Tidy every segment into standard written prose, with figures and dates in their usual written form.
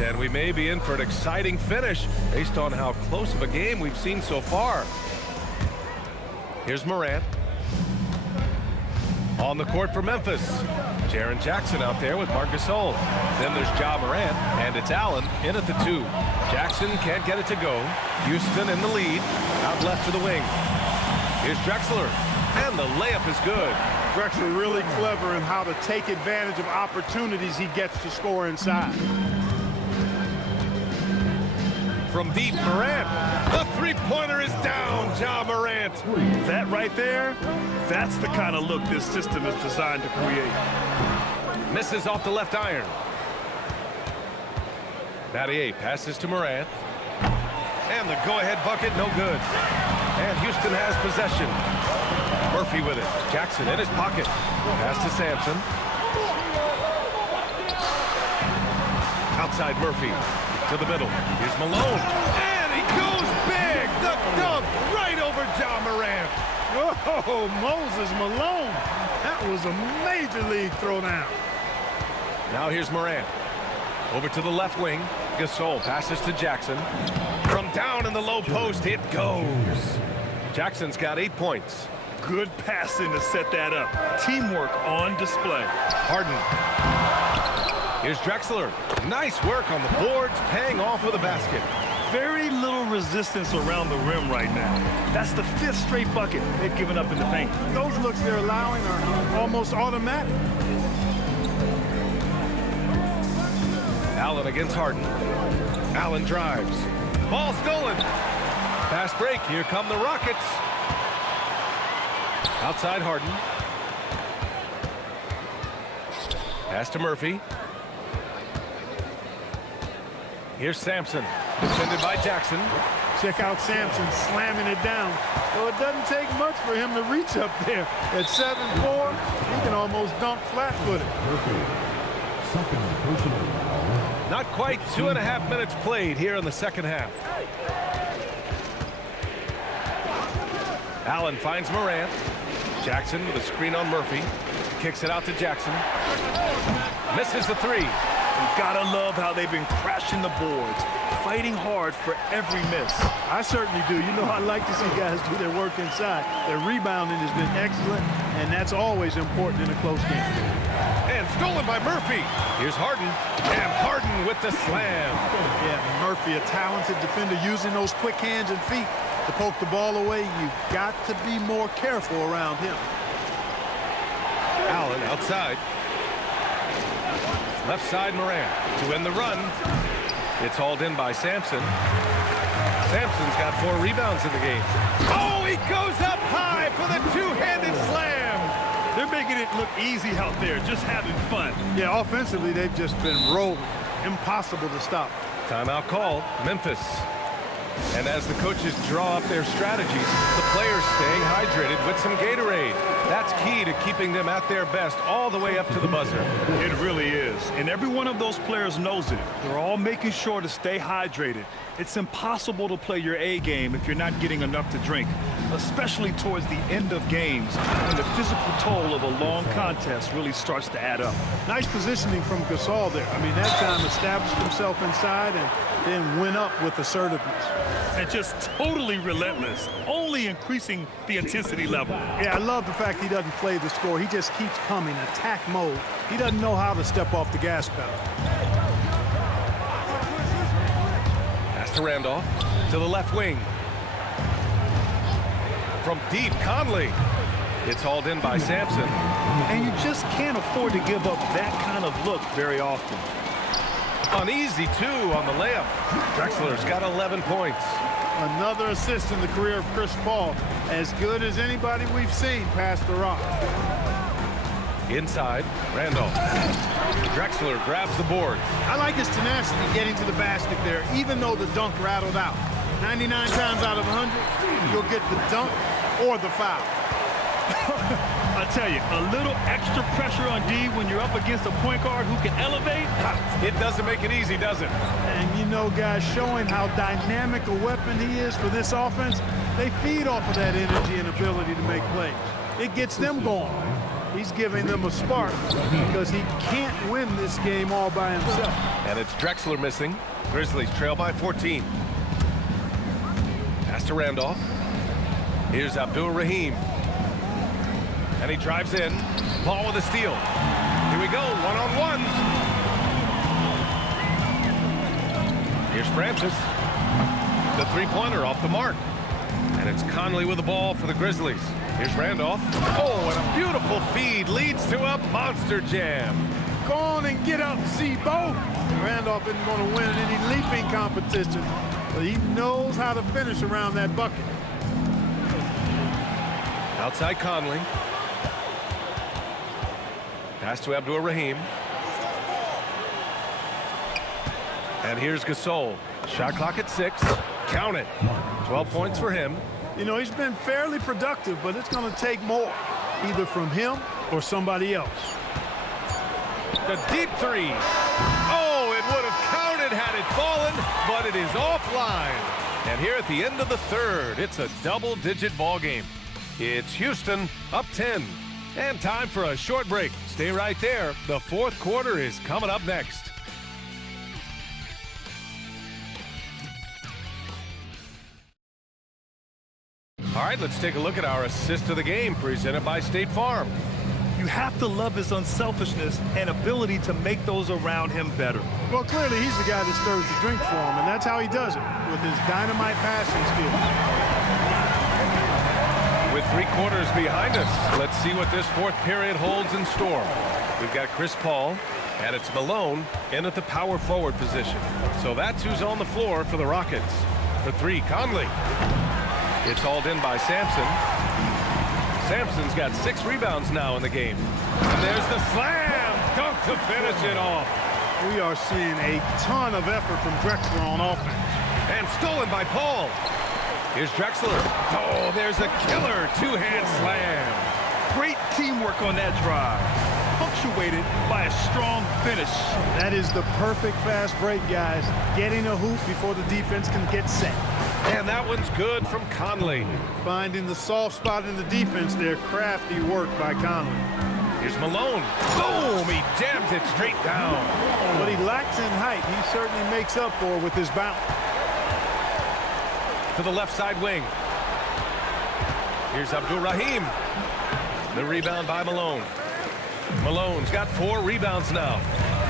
And we may be in for an exciting finish based on how close of a game we've seen so far. Here's Morant. On the court for Memphis. Jaren Jackson out there with Gasol. Then there's Morant, and it's Allen in at the 2. Jackson can't get it to go. Houston in the lead. Out left to the wing. Here's Drexler, and the layup is good. Drexler really clever in how to take advantage of opportunities he gets to score inside. From deep, Morant. The three-pointer is down, Morant. That right there, that's the kind of look this system is designed to create. Misses off the left iron. Battier passes to Morant. And the go-ahead bucket, no good. And Houston has possession. Murphy with it. Jackson in his pocket. Pass to Samson. Outside Murphy. To the middle. Here's Malone. And he goes big. The dunk right over Morant. Oh, Moses Malone. That was a major league throwdown. Now here's Morant. Over to the left wing. Gasol passes to Jackson. From down in the low post, it goes. Jackson's got 8 points. Good passing to set that up. Teamwork on display. Harden. Here's Drexler. Nice work on the boards, paying off with a basket. Very little resistance around the rim right now. That's the 5th straight bucket they've given up in the paint. Those looks they're allowing are almost automatic. Allen against Harden. Allen drives. Ball stolen. Fast break. Here come the Rockets. Outside Harden. Pass to Murphy. Here's Samson. Defended by Jackson. Check out Samson slamming it down. Well, it doesn't take much for him to reach up there. At 7'4", he can almost dunk flat-footed. Not quite 2.5 minutes played here in the second half. Allen finds Morant. Jackson with a screen on Murphy. Kicks it out to Jackson. Misses the 3. You gotta love how they've been crashing the boards, fighting hard for every miss. I certainly do. You know, I like to see guys do their work inside. Their rebounding has been excellent, and that's always important in a close game. And stolen by Murphy. Here's Harden. And Harden with the slam. Yeah, Murphy, a talented defender, using those quick hands and feet to poke the ball away. You've got to be more careful around him. Allen outside. Left side Morant to end the run. It's hauled in by Samson. Samson's got 4 rebounds in the game. Oh, he goes up high for the two-handed slam. They're making it look easy out there, just having fun. Yeah, offensively, they've just been rolling. Impossible to stop. Timeout call, Memphis. And as the coaches draw up their strategies, the players staying hydrated with some Gatorade. That's key to keeping them at their best all the way up to the buzzer. It really is. And every one of those players knows it. They're all making sure to stay hydrated. It's impossible to play your A game if you're not getting enough to drink, especially towards the end of games when the physical toll of a long contest really starts to add up. Nice positioning from Gasol there. I mean, that time established himself inside and then went up with assertiveness. And just totally relentless, only increasing the intensity level. Yeah, I love the fact he doesn't play the score. He just keeps coming, attack mode. He doesn't know how to step off the gas pedal. Pass to Randolph, to the left wing. From deep, Conley. It's hauled in by Samson. And you just can't afford to give up that kind of look very often. Uneasy, too, on the layup. Drexler's got 11 points. Another assist in the career of Chris Paul. As good as anybody we've seen past the rock. Inside, Randolph. Drexler grabs the board. I like his tenacity getting to the basket there, even though the dunk rattled out. 99 times out of 100, you'll get the dunk or the foul. I tell you, a little extra pressure on D when you're up against a point guard who can elevate. It doesn't make it easy, does it? And you know, guys, showing how dynamic a weapon he is for this offense, they feed off of that energy and ability to make plays. It gets them going. He's giving them a spark because he can't win this game all by himself. And it's Drexler missing. Grizzlies trail by 14. Pass to Randolph. Here's Abdul-Rahim. And he drives in. Paul with a steal. Here we go, one-on-one. Here's Francis. The three-pointer off the mark. And it's Conley with the ball for the Grizzlies. Here's Randolph. Oh, and a beautiful feed leads to a monster jam. Go on and get up, C-Bo. Randolph isn't going to win any leaping competition, but he knows how to finish around that bucket. Outside Conley. Pass to Abdul-Rahim. And here's Gasol. Shot clock at 6. Count it. 12 points for him. You know, he's been fairly productive, but it's going to take more, either from him or somebody else. The deep three. Oh, it would have counted had it fallen, but it is offline. And here at the end of the third, it's a double-digit ball game. It's Houston up 10. And time for a short break. Stay right there. The fourth quarter is coming up next. All right, let's take a look at our assist of the game presented by State Farm. You have to love his unselfishness and ability to make those around him better. Well, clearly he's the guy that stirs the drink for him, and that's how he does it, with his dynamite passing skills. With 3 quarters behind us, let's see what this fourth period holds in store. We've got Chris Paul, and it's Malone in at the power forward position. So that's who's on the floor for the Rockets. For 3, Conley. It's hauled in by Samson. Samson's got 6 rebounds now in the game. And there's the slam dunk to finish it off. We are seeing a ton of effort from Drexler on offense. And stolen by Paul. Here's Drexler. Oh, there's a killer two-hand slam. Great teamwork on that drive, punctuated by a strong finish. That is the perfect fast break, guys. Getting a hoop before the defense can get set. And that one's good from Conley. Finding the soft spot in the defense there. Crafty work by Conley. Here's Malone. Boom! He jams it straight down. What he lacks in height, he certainly makes up for with his bounce. To the left side wing. Here's Abdul-Rahim. The rebound by Malone. Malone's got 4 rebounds now.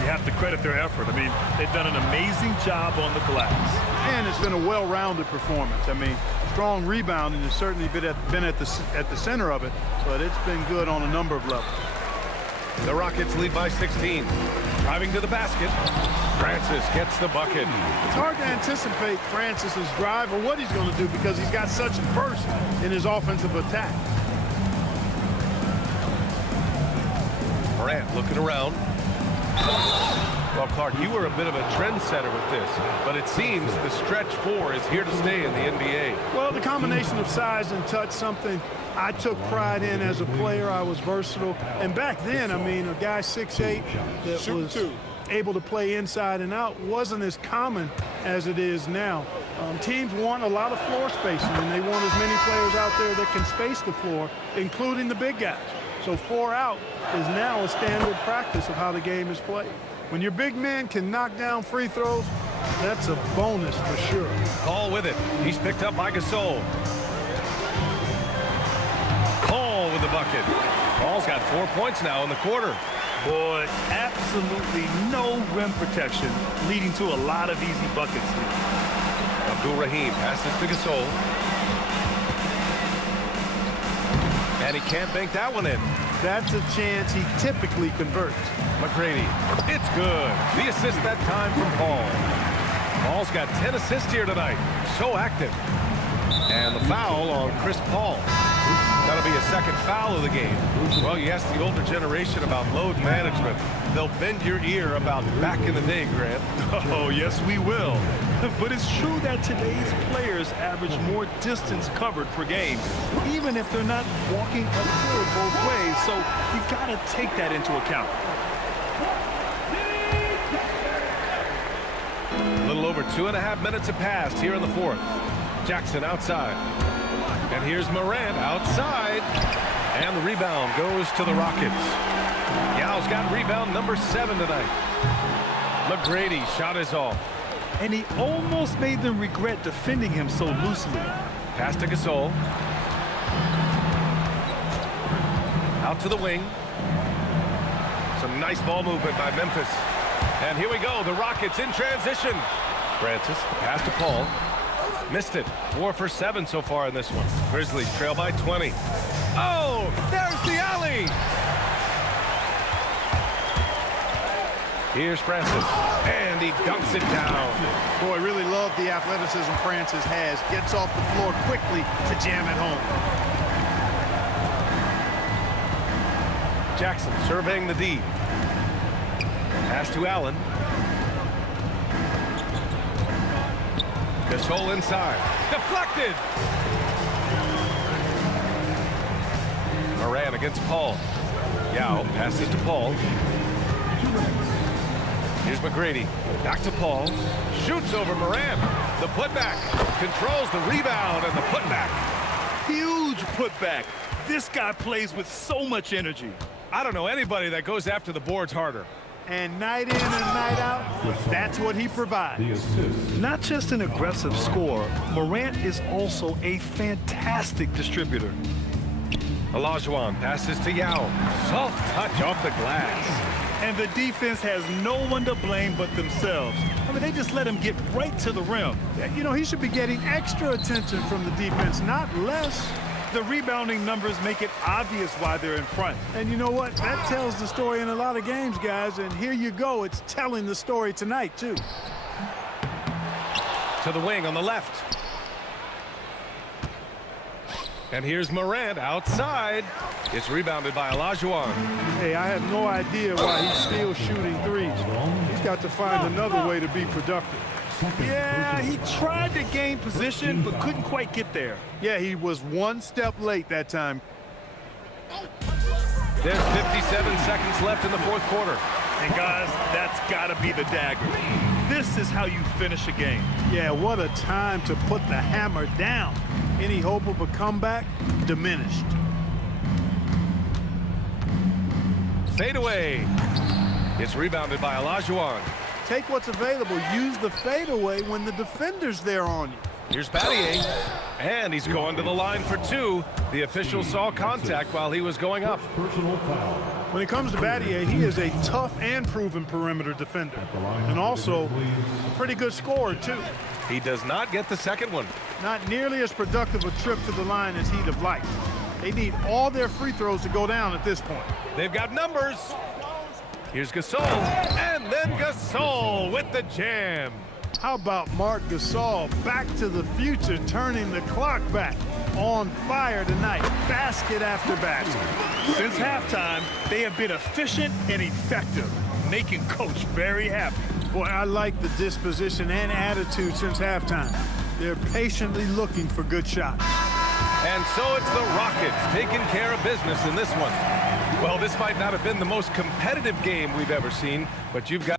You have to credit their effort. I mean, they've done an amazing job on the glass. And it's been a well-rounded performance. I mean, strong rebounding has certainly been at the center of it, but it's been good on a number of levels. The Rockets lead by 16. Driving to the basket. Francis gets the bucket. It's hard to anticipate Francis's drive or what he's going to do because he's got such burst in his offensive attack. Morant looking around. Well, Clark, you were a bit of a trendsetter with this, but it seems the stretch 4 is here to stay in the NBA. Well, the combination of size and touch, something I took pride in as a player. I was versatile. And back then, I mean, a guy 6'8" that was able to play inside and out wasn't as common as it is now. Teams want a lot of floor spacing, and they want as many players out there that can space the floor, including the big guys. So 4 out is now a standard practice of how the game is played. When your big man can knock down free throws, that's a bonus for sure. Paul with it. He's picked up by Gasol. Paul with the bucket. Paul's got 4 points now in the quarter. Boy, absolutely no rim protection, leading to a lot of easy buckets here. Abdul-Rahim passes to Gasol. And he can't bank that one in. That's a chance he typically converts. McGrady. It's good. The assist that time from Paul. Paul's got 10 assists here tonight. So active. And the foul on Chris Paul. That'll be a second foul of the game. Well, you ask the older generation about load management. They'll bend your ear about back in the day, Grant. Oh, yes, we will. But it's true that today's players average more distance covered per game, even if they're not walking a court both ways. So you got to take that into account. A little over 2.5 minutes have passed here in the fourth. Jackson outside. And here's Morant outside. And the rebound goes to the Rockets. Yao's got rebound number 7 tonight. McGrady shot is off. And he almost made them regret defending him so loosely. Pass to Gasol. Out to the wing. Some nice ball movement by Memphis. And here we go, the Rockets in transition. Francis, the pass to Paul. Missed it. 4 for 7 so far in this one. Grizzlies trail by 20. Oh, there's the alley. Here's Francis, and he dunks it down. Boy, really love the athleticism Francis has. Gets off the floor quickly to jam it home. Jackson surveying the D. Pass to Allen. Gasol inside. Deflected. Morant against Paul. Yao passes to Paul. Here's McGrady. Back to Paul. Shoots over Morant. The putback. Controls the rebound and the putback. Huge putback. This guy plays with so much energy. I don't know anybody that goes after the boards harder. And night in and night out, that's what he provides. Not just an aggressive scorer, Morant is also a fantastic distributor. Olajuwon passes to Yao. Soft touch off the glass. And the defense has no one to blame but themselves. I mean, they just let him get right to the rim. You know, he should be getting extra attention from the defense, not less. The rebounding numbers make it obvious why they're in front. And you know what? That tells the story in a lot of games, guys. And here you go. It's telling the story tonight, too. To the wing on the left. And here's Morant outside. It's rebounded by Olajuwon. Hey, I have no idea why he's still shooting threes. He's got to find another way to be productive. Yeah, he tried to gain position, but couldn't quite get there. Yeah, he was one step late that time. There's 57 seconds left in the fourth quarter. And guys, that's got to be the dagger. This is how you finish a game. Yeah, what a time to put the hammer down. Any hope of a comeback? Diminished. Fade away. It's rebounded by Olajuwon. Take what's available. Use the fadeaway when the defender's there on you. Here's Battier. And he's going to the line for two. The official saw contact while he was going up. When it comes to Battier, he is a tough and proven perimeter defender. And also a pretty good scorer, too. He does not get the second one. Not nearly as productive a trip to the line as he'd have liked. They need all their free throws to go down at this point. They've got numbers. Here's Gasol. And then Gasol with the jam. How about Marc Gasol, back to the future, turning the clock back. On fire tonight, basket after basket. Since halftime, they have been efficient and effective, making Coach very happy. Boy, I like the disposition and attitude since halftime. They're patiently looking for good shots. And so it's the Rockets taking care of business in this one. Well, this might not have been the most competitive game we've ever seen, but you've got